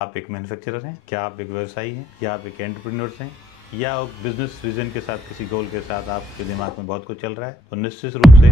आप एक मैन्युफैक्चरर हैं, क्या आप एक व्यवसायी हैं, या आप एक एंटरप्रेन्योर्स हैं, या बिजनेस विजन के साथ किसी गोल के साथ आपके दिमाग में बहुत कुछ चल रहा है, तो निश्चित रूप से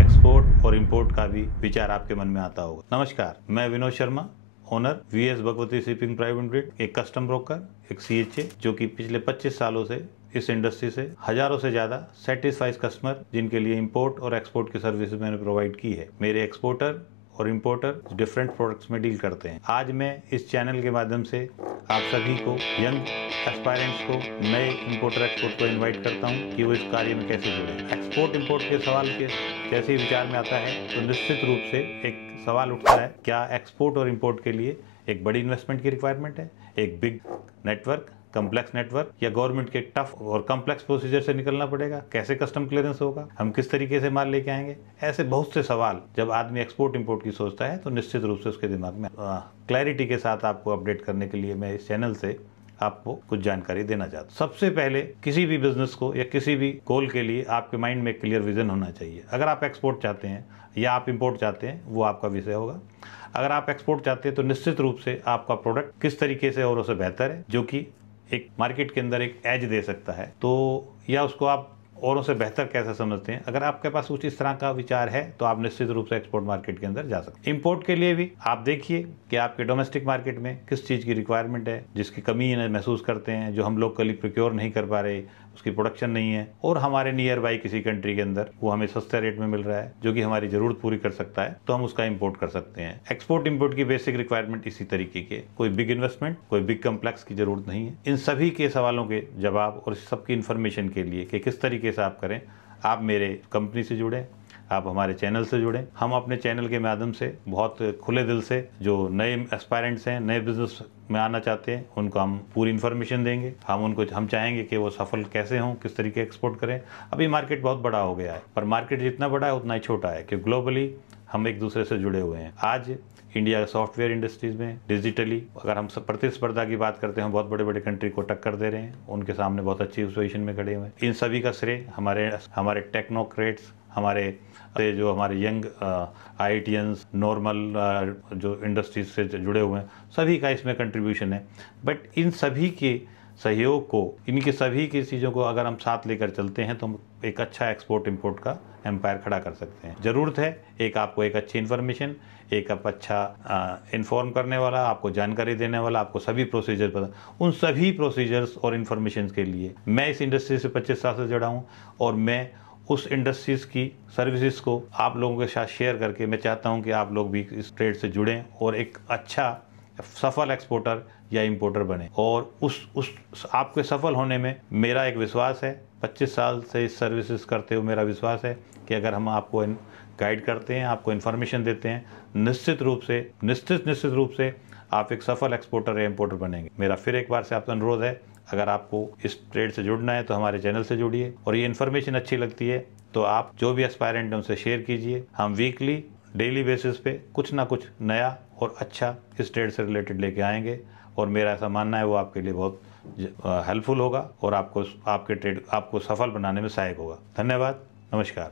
एक्सपोर्ट और इंपोर्ट का भी विचार आपके मन में आता होगा। नमस्कार, मैं Vinod Sharma, owner VS Bhagwati shipping private limited, एक कस्टम ब्रोकर, एक सीएचए, जो कि पिछले 25 सालों से इस इंडस्ट्री से हजारों से ज्यादा सेटिस्फाइड कस्टमर जिनके लिए इंपोर्ट और एक्सपोर्ट की सर्विस मैंने प्रोवाइड की है। मेरे एक्सपोर्टर और इंपोर्टर डिफरेंट प्रोडक्ट्स में डील करते हैं। आज मैं इस चैनल के माध्यम से आप सभी को, यंग एस्पायरेंट्स को, नए इंपोर्टर एक्सपोर्ट को इनवाइट करता हूं कि वो इस कार्य में कैसे जुड़े। एक्सपोर्ट इंपोर्ट के सवाल के जैसे विचार में आता है तो निश्चित रूप से एक सवाल उठता है, क्या एक्सपोर्ट और इंपोर्ट के लिए एक बड़ी इन्वेस्टमेंट की रिक्वायरमेंट है, एक बिग नेटवर्क, कम्प्लेक्स नेटवर्क, या गवर्नमेंट के टफ और कम्प्लेक्स प्रोसीजर से निकलना पड़ेगा, कैसे कस्टम क्लियरेंस होगा, हम किस तरीके से माल लेके आएंगे। ऐसे बहुत से सवाल जब आदमी एक्सपोर्ट इंपोर्ट की सोचता है तो निश्चित रूप से उसके दिमाग में क्लैरिटी के साथ आपको अपडेट करने के लिए मैं इस चैनल से आपको कुछ जानकारी देना चाहता हूँ। सबसे पहले किसी भी बिजनेस को या किसी भी गोल के लिए आपके माइंड में क्लियर विजन होना चाहिए। अगर आप एक्सपोर्ट चाहते हैं या आप इंपोर्ट चाहते हैं, वो आपका विषय होगा। अगर आप एक्सपोर्ट चाहते हैं तो निश्चित रूप से आपका प्रोडक्ट किस तरीके से और उससे बेहतर है, जो कि एक मार्केट के अंदर एक एज दे सकता है, तो या उसको आप औरों से बेहतर कैसे समझते हैं। अगर आपके पास कुछ इस तरह का विचार है तो आप निश्चित रूप से एक्सपोर्ट मार्केट के अंदर जा सकते हैं। इंपोर्ट के लिए भी आप देखिए कि आपके डोमेस्टिक मार्केट में किस चीज़ की रिक्वायरमेंट है, जिसकी कमी महसूस करते हैं, जो हम लोकली प्रोक्योर नहीं कर पा रहे, उसकी प्रोडक्शन नहीं है, और हमारे नियर बाई किसी कंट्री के अंदर वो हमें सस्ते रेट में मिल रहा है जो कि हमारी ज़रूरत पूरी कर सकता है, तो हम उसका इंपोर्ट कर सकते हैं। एक्सपोर्ट इंपोर्ट की बेसिक रिक्वायरमेंट इसी तरीके के, कोई बिग इन्वेस्टमेंट, कोई बिग कम्प्लेक्स की जरूरत नहीं है। इन सभी के सवालों के जवाब और सबकी इन्फॉर्मेशन के लिए कि किस तरीके से आप करें, आप मेरे कंपनी से जुड़ें, आप हमारे चैनल से जुड़ें। हम अपने चैनल के माध्यम से बहुत खुले दिल से जो नए एस्पायरेंट्स हैं, नए बिजनेस में आना चाहते हैं, उनको हम पूरी इन्फॉर्मेशन देंगे। हम चाहेंगे कि वो सफल कैसे हों, किस तरीके एक्सपोर्ट करें। अभी मार्केट बहुत बड़ा हो गया है, पर मार्केट जितना बड़ा है उतना ही छोटा है, क्योंकि ग्लोबली हम एक दूसरे से जुड़े हुए हैं। आज इंडिया सॉफ्टवेयर इंडस्ट्रीज में डिजिटली अगर हम प्रतिस्पर्धा की बात करते हैं, हम बहुत बड़े बड़े कंट्री को टक्कर दे रहे हैं, उनके सामने बहुत अच्छी पोजीशन में खड़े हुए हैं। इन सभी का श्रेय हमारे टेक्नोक्रेट्स, जो हमारे यंग आईटीएंस, नॉर्मल जो इंडस्ट्रीज से जुड़े हुए हैं, सभी का इसमें कंट्रीब्यूशन है। बट इन सभी के सहयोग को, इनकी सभी की चीज़ों को अगर हम साथ लेकर चलते हैं तो हम एक अच्छा एक्सपोर्ट इंपोर्ट का एम्पायर खड़ा कर सकते हैं। ज़रूरत है आपको एक अच्छी इन्फॉर्मेशन, एक आप अच्छा इन्फॉर्म करने वाला, आपको जानकारी देने वाला, आपको सभी प्रोसीजर पता। उन सभी प्रोसीजर्स और इन्फॉर्मेशन के लिए मैं इस इंडस्ट्री से 25 साल से जुड़ा हूँ, और मैं उस इंडस्ट्रीज़ की सर्विसेज को आप लोगों के साथ शेयर करके मैं चाहता हूँ कि आप लोग भी इस ट्रेड से जुड़ें और एक अच्छा सफल एक्सपोर्टर या इंपोर्टर बने। और उस आपके सफल होने में मेरा एक विश्वास है, 25 साल से इस सर्विसेज करते हुए मेरा विश्वास है कि अगर हम आपको गाइड करते हैं, आपको इन्फॉर्मेशन देते हैं, निश्चित रूप से आप एक सफल एक्सपोर्टर या इंपोर्टर बनेंगे। मेरा फिर एक बार से आपका अनुरोध है, अगर आपको इस ट्रेड से जुड़ना है तो हमारे चैनल से जुड़िए, और ये इन्फॉर्मेशन अच्छी लगती है तो आप जो भी एस्पायरेंट है उनसे शेयर कीजिए। हम वीकली, डेली बेसिस पे कुछ ना कुछ नया और अच्छा इस ट्रेड से रिलेटेड लेके आएंगे, और मेरा ऐसा मानना है वो आपके लिए बहुत हेल्पफुल होगा और आपको आपके ट्रेड आपको सफल बनाने में सहायक होगा। धन्यवाद, नमस्कार।